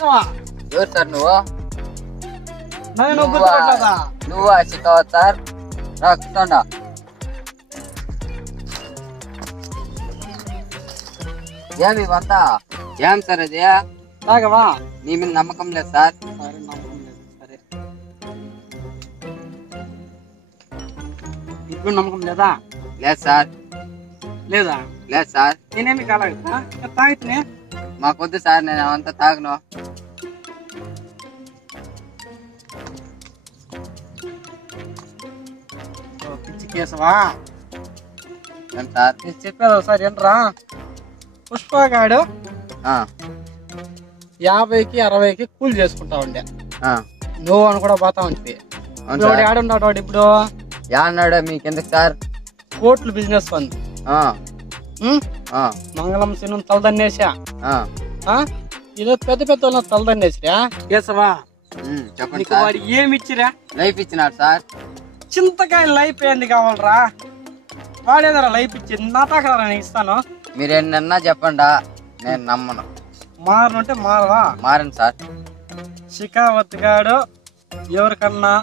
కేశవా ఎవరు సార్ నువ్వు? నువ్వా చిక్కవా సార్? రా కూర్చోండా. ఏమి ఇవంతా? ఏం సార్ అది? తాగవా? నీ మీద నమ్మకం లేదు సార్. సరే నమ్మకం లేదు. సరే ఇప్పుడు నమ్మకం లేదా? లేదు సార్. లేదా? లేదు సార్. నేనేమి కాలేదు తాగితే మాకొద్దు సార్, నేను అవంతా తాగను. పిచ్చి కేశవా ఏం సార్? నేను చెప్పేది ఒకసారి ఏంట్రా, పుష్పగాడు 50కి 60కి కూలి చేసుకుంటా ఉండే. నువ్వు అని కూడా పోతా ఉంటుంది. ఆడున్నాడు వాడు ఇప్పుడు యాన్నాడు మీకెందుకు సార్? కోట్లు బిజినెస్ ఉంది. మంగళం సినిమా తలదన్నేసా, ఏదో పెద్ద పెద్ద తలదన్నేసిరా. కేశవా చెప్పండి. వాడు ఏమి ఇచ్చిరా? లైఫ్ ఇచ్చినారు సార్. చింతకాయ లైఫ్ ఏంది కావాలరా? వాడేదరా లైఫ్ ఇచ్చింది? నా తాకరా నేను ఇస్తాను. మీరు ఎన్నన్నా చెప్పండా, నేను నమ్మను. మారనంటే మారవా? మారను సార్. షికావత్ గాడు ఎవరికన్నా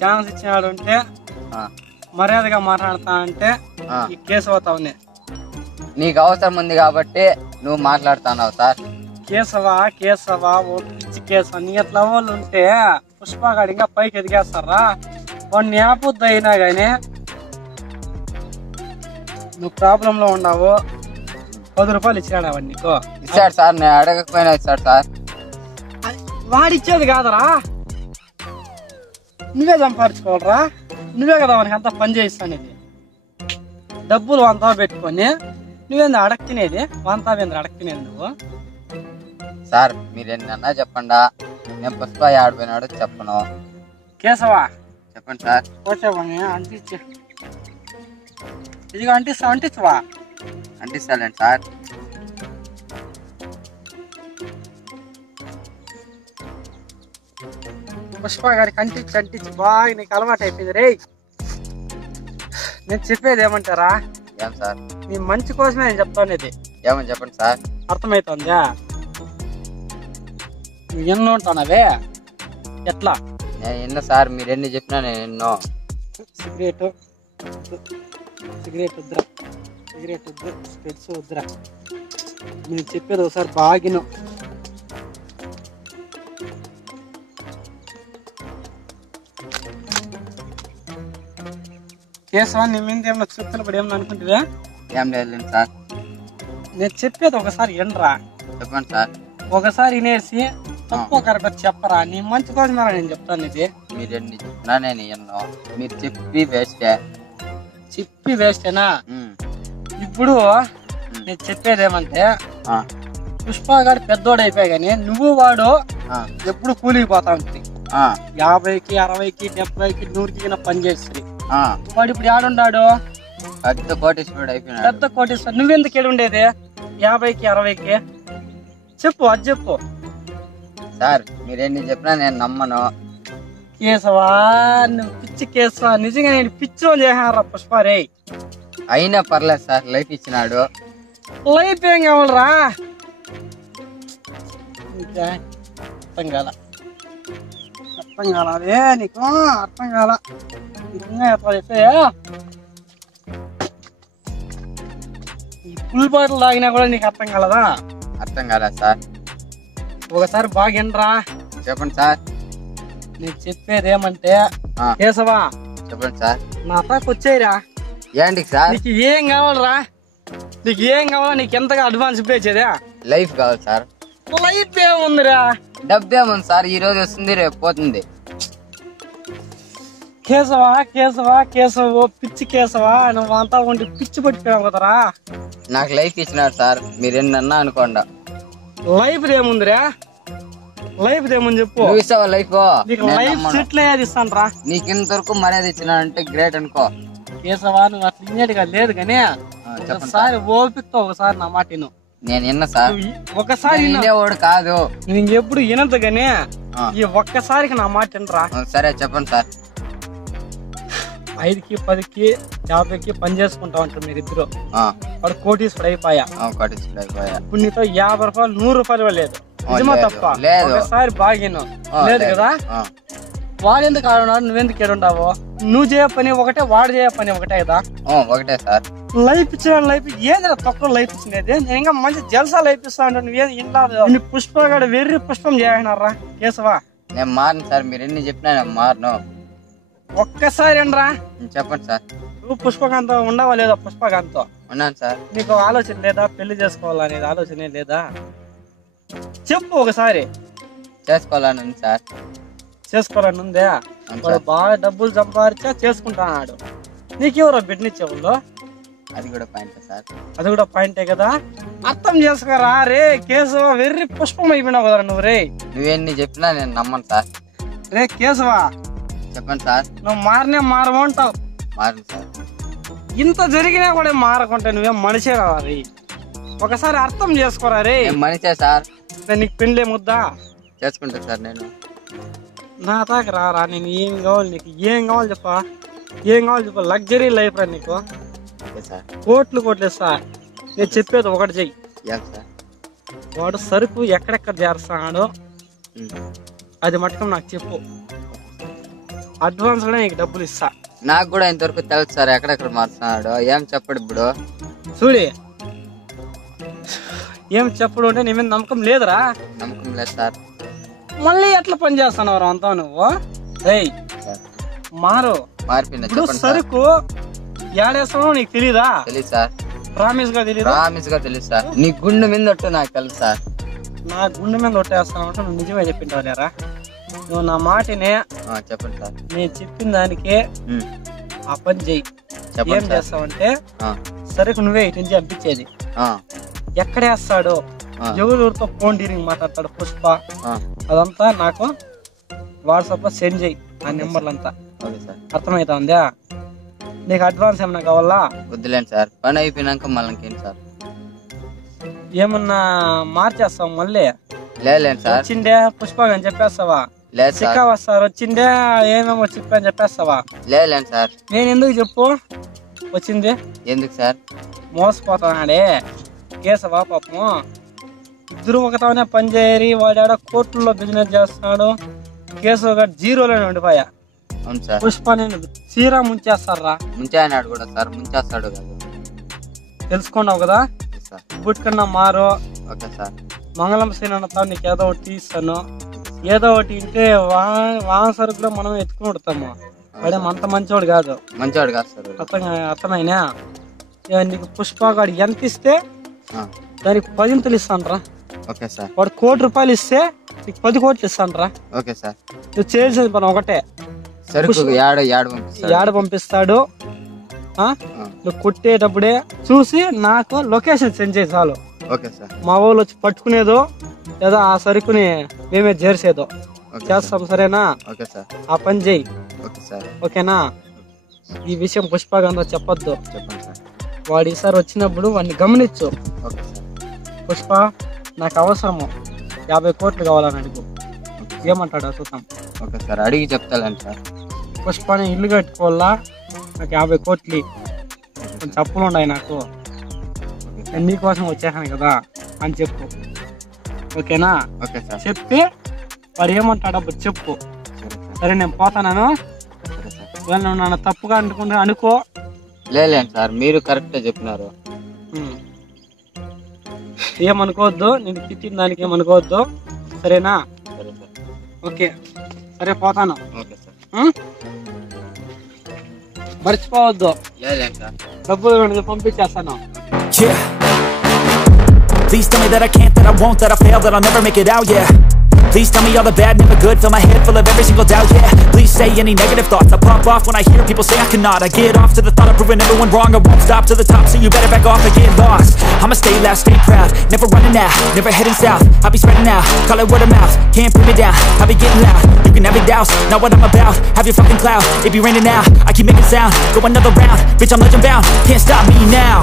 ఛాన్స్ ఇచ్చినాడు అంటే మర్యాదగా మాట్లాడతా అంటే ఈ కేశవతావునే. నీకు అవసరం ఉంది కాబట్టి నువ్వు మాట్లాడుతున్నావు సార్. కేశవా ఓ పిచ్చి కేశవ, నీ ఎట్లా వాళ్ళు ఉంటే పుష్పగాడు ఇంకా పైకి ఎదిగేస్తారా? వాడిని ఆపుద్దు అయినా గానీ నువ్వు ప్రాబ్లం లో ఉన్నావు. 10 రూపాయలు ఇచ్చినాడు వాడు నీకు. ఇచ్చాడు సార్, నేను అడగకపోయినా ఇచ్చాడు సార్. వాడిచ్చేది కాదరా, నువ్వే సంపాదించుకోవాలరా. నువ్వే కదా వానికి అంతా పని చేయిస్తానేది. డబ్బులు వంతా పెట్టుకొని నువ్వేంది అడగ తినేది? వంతా వేంద్ర అడగ తినేది నువ్వు? సార్ మీరు ఎన్నన్నా చెప్పండా, నేను పుష్ప ఆడిపోయినాడు చెప్పను. కేశవా చెప్పండి సార్. కోసేవాడిని అంటించి ఇదిగో అంటిస్తావా? అంటిస్తాలేండి సార్. పుష్ప గారికి అంటించి బాగా నీకు అలవాటు అయిపోయింది రే. నేను చెప్పేది ఏమంటారా? ఏం సార్? నీ మంచి కోసమే నేను చెప్తాను. ఇది ఏమని చెప్పండి సార్. అర్థమవుతుందా? నువ్వు ఎన్నో ఉంటానవే ఎట్లా? నేను ఎన్నో సార్, మీరు ఎన్ని చెప్పినా నేను ఎన్నో. సిగరెట్ వద్దురా, స్పెట్స్ వద్దురా. నేను చెప్పేది ఒకసారి బాగిను. కేశవా నీ మీద ఏమన్నా చుక్కలు పడి ఏమన్నా అనుకుంటువా? ఏం లేదు సార్. నేను చెప్పేది ఒకసారి వినరా. చెప్పండి సార్. ఒకసారి వినేసి తక్కువ కరెక్ట్ చెప్పరా. నీ మంచి కోసమేరా నేను చెప్తాను. ఇది మీరు ఎన్ని చెప్పినా నేను ఎన్నో. మీరు చెప్పి వేస్టేనా? ఇప్పుడు నేను చెప్పేది ఏమంటే, పుష్పగాడు పెద్దోడు అయిపోయా గానీ నువ్వు వాడు ఎప్పుడు కూలికి పోతా ఉంటుంది. 50కి 60కి 70కి 100కి పని చేస్తుంది. వాడు ఇప్పుడు ఆడున్నాడు పెద్ద కోటీశ్వరుడు అయిపోయినాడు. పెద్ద కోటీశ్వరుడు. నువ్వెందుకు ఏడుండేది 50కి 60కి? చెప్పు, అది చెప్పు సార్. మీరు ఎన్ని చెప్పినా నేను నమ్మను. కేశవా నువ్వు పిచ్చి కేశవా, నిజంగా నేను పిచ్చిలో చేశారా పుష్ప రే. అయినా పర్లేదు సార్, లైఫ్ ఇచ్చినాడు. లైఫ్ ఏం కావాలరా? ఇంకా అర్థం కాల అదే నీకు అర్థం కాల. ఇంకా ఎట్లా చెప్తే ఈ ఫుల్ బాటిల్ తాగినా కూడా నీకు అర్థం కాలదా? అర్థం కాలేదు సార్. ఒకసారి బాగేనరా. చెప్పండి సార్. నేను చెప్పేది ఏమంటే కేశవా చెప్పండి సార్. నా తాకు వచ్చేయరా. ఏంటి సార్? నీకు ఏం కావాలరా? నీకు ఏం కావాలా? నీకు ఎంతగా అడ్వాన్స్ పే చేదా? లైఫ్ కావాలి సార్. లైఫ్ ఏముందిరా? డబ్బేముంది సార్, ఈ రోజు వస్తుంది రేపు పోతుంది. కేశవా పిచ్చి కేశవా, నువ్వు అంతా ఉండి పిచ్చి పట్టిపోయావు కదరా. నాకు లైఫ్ ఇచ్చినారు సార్, మీరు ఎన్నన్నా అనుకోండా. లైఫ్ ఏముందిరా? లైఫ్ ఏముంది చెప్పు. నువ్వు ఇస్తావా లైఫ్? లైఫ్ సెటిల్ అయ్యేది ఇస్తాను రా. నీకు ఇంతవరకు మర్యాద ఇచ్చినానంటే గ్రేట్ అనుకో. కేశవా నువ్వు అట్లా ఇన్నేటిగా లేదు కానీ ఒకసారి ఓపికతో ఒకసారి నా మాట విను. నేను విన్నా సార్. ఒకసారి వినేవాడు కాదు, నేను ఎప్పుడు వినదు గానీ ఈ ఒక్కసారికి నా మాట వినరా. సరే చెప్పండి సార్. 5కి 10కి 50కి పని చేసుకుంటా ఉంటారు మీరిద్దరు. వాడు కోటీశ్వరుడు అయిపోయా. కోటీశ్వరుడు అయిపోయా. ఇప్పుడు నీతో 50 రూపాయలు 100 రూపాయలు లేదు. నిజమా తప్ప? లేదు. ఒకసారి బాగిను లేదు కదా? వాడెందుకు ఆడున్నాడు, నువ్వెందుకు ఏడుండావు? నువ్వు చేయ పని ఒకటే, వాడు చేయ పని ఒకటే కదా? ఒకటే సార్. లైఫ్ ఇచ్చిన లైఫ్ ఏదైనా తక్కువ లైఫ్ ఇచ్చినది. నేను ఇంకా మంచి జల్సా లైఫ్ ఇస్తా అంటే నువ్వేది ఇంట్లో పుష్పగాడు వెర్రి పుష్పం చేయనారా కేశవా? నేను మారను సార్, మీరు ఎన్ని చెప్పినా నేను మారను. ఒక్కసారి ఏంట్రా చెప్పండి సార్. నువ్వు పుష్పకాంత ఉండవా లేదా? పుష్పకాంత్ ఉన్నాను సార్. నీకు ఆలోచన లేదా పెళ్లి చేసుకోవాలనేది? ఆలోచనే లేదా? చెప్పు ఒకసారి. చేసుకోవాలని ఉంది సార్. చేసుకోవాలని ఉందే? వాడు బాగా డబ్బులు సంపాదించా చేసుకుంటాడు. నీకెవరో బిడ్డనిచ్చేవాళ్ళు? అది కూడా పాయింటే సార్. అది కూడా పాయింటే కదా? అర్థం చేసుకోరా రే కేశవ, వెర్రి పుష్పం అయిపోయినావు కదా నువ్వు. రే నువ్వెన్ని చెప్పినా నేను నమ్మను సార్. రే కేశవా చెప్పండి సార్. నువ్వు మారమంటావు. మారను సార్. ఇంత జరిగినా కూడా మారకుంటే నువ్వేం మనిషే కదా రే? ఒకసారి అర్థం చేసుకోరా రే. మనిషే సార్. నీకు పెళ్ళే ముద్దా? చేసుకుంటా సార్. నేను నా తాకి రారా. నేను ఏం కావాలి నీకు? ఏం కావాలి చెప్పా? ఏం కావాలి చెప్పా? లగ్జరీ లైఫ్ రా నీకు. కోట్లు ఇస్తా. నేను చెప్పేది ఒకటి చెయ్యి. వాడు సరుకు ఎక్కడెక్కడ చేస్తాడు అది మటుకు నాకు చెప్పు. అడ్వాన్స్ కూడా నీకు డబ్బులు ఇస్తా. నాకు కూడా ఇంతవరకు తెలుసు సార్ ఎక్కడెక్కడ మారుతున్నాడు. ఏం చెప్పడు ఇప్పుడు? చూడి ఏం చెప్పడు అంటే నీ మీద నమ్మకం లేదురా? నమ్మకం లేదు సార్. మళ్ళీ ఎట్లా పని చేస్తున్నావు అంతా నువ్వు? రేయ్ మారిపోయింది. సరుకు ఏడేస్తానో నీకు తెలీదా? తెలీదు సార్. ప్రామిస్ గా తెలీదు? ప్రామిస్ గా తెలీదు సార్. నీ గుండె మీద ఒట్టు నాకు తెలుసు సార్. నా గుండె మీద ఒట్టేస్తాను అంటే నువ్వు నిజమే చెప్పింటావు లేరా? నువ్వు నా మాటనే చెప్పండి సార్. నేను చెప్పిన దానికే ఆ పని చెయ్యి. ఏం చేస్తావంటే సరుకు నువ్వే ఇటు నుంచి పంపించేది. ఎక్కడేస్తాడు, ఎవరితో ఫోన్ డీలింగ్ మాట్లాడతాడు పుష్ప, అదంతా నాకు వాట్సాప్ లో సెండ్ చెయ్యి. ఆ నెంబర్లంతా అర్థమైతా ఉందా? నీకు అడ్వాన్స్ ఏమన్నా కావాలా? వద్దులేండి సార్. పని అయిపోయినాక మళ్ళీ ఇంకేంటి సార్? ఏమన్నా మార్చేస్తావు మళ్ళీ? లేదండి సార్. వచ్చిండే పుష్ప అని చెప్పేస్తావా? చిక్కావా సార్? వచ్చిండే ఏమేమో చెప్పా అని చెప్పేస్తావా? లేదండి సార్. నేను ఎందుకు చెప్పు వచ్చింది? ఎందుకు సార్? మోసపోతాడే కేశవా పాపము. ఇద్దరు ఒకతోనే పని చేయరి. వాడాడ కోర్టుల్లో బిజినెస్ చేస్తున్నాడు. కేశవ గారు జీరోలోనే ఉండిపోయా. అవును సార్. పుష్ప నేను చీరా ముంచేస్తారా? ముంచాడు కూడా సార్. ముంచేస్తాడు కదా. తెలుసుకున్నావు కదా? ఇప్పటికన్నా మారు. Okay sir. మంగళం శ్రీనతో నీకు ఏదో ఒకటి తీస్తాను. ఏదో ఒకటి ఇంటే వాన సరుకు కూడా మనం ఎత్తుకుని ఉడతాము. వాడే అంత మంచివాడు కాదు. మంచివాడు కాదు సార్. అర్థమైనా? నీకు పుష్పగాడు ఎంత ఇస్తే దానికి 10 ఇస్తానరా? Okay sir. వాడు ₹1,00,00,000 ఇస్తే నీకు 10 కోట్లు ఇస్తానరా? Okay sir. నువ్వు చేసేది పని ఒకటే. యాడ పంపిస్తాడు నువ్వు కొట్టేటప్పుడే చూసి నాకు లొకేషన్ సెండ్ చేయి చాలు. మా వాళ్ళు వచ్చి పట్టుకునేదో లేదా ఆ సరుకుని మేమే చేర్చేదో చేస్తాం. సరేనా? ఆ పని చెయ్యి. ఓకేనా? ఈ విషయం పుష్పగంతో చెప్పొద్దు. వాడు ఈసారి వచ్చినప్పుడు వాడిని గమనించు. పుష్ప నాకు అవసరము 50 కోట్లు కావాలని అడుగు. ఏమంటాడు చూద్దాం. Okay sir. అడిగి చెప్తాను సార్. పుష్పని ఇల్లు కట్టుకోవాలా, నాకు 50 కోట్లు కొంచెం అప్పులు ఉన్నాయి నాకు, నేను మీకోసం వచ్చేసాను కదా అని చెప్పు. ఓకేనా? Okay sir. చెప్పి వాడు ఏమంటాడు అప్పుడు చెప్పు. సరే నేను పోతాను. నువ్వు నన్ను తప్పుగా అనుకో. లేదండి సార్, మీరు కరెక్ట్గా చెప్పినారు. ఏమనుకోవద్దు, నేను తిట్టిన దానికి ఏమనుకోవద్దు. సరేనా? ఓకే సరే పోతాను. మర్చిపోవద్దు. డబ్బులు పంపించేస్తాను. Please tell me that I can't, that I won't, that I fail, that I'll never make it out, yeah. Please tell me all the bad, never good, fill my head full of every single doubt, yeah. Please say any negative thoughts, I pop off when I hear people say I cannot. I get off to the thought of proving everyone wrong, I won't stop to the top, so you better back off and get lost. I'ma stay loud, stay proud, never running out, never heading south. I'll be spreading out, call it word of mouth, can't put me down, I'll be getting loud. You can have your doubts, not what I'm about, have your fucking clout. It be raining now, I keep making sound, go another round, bitch I'm legend bound, can't stop me now.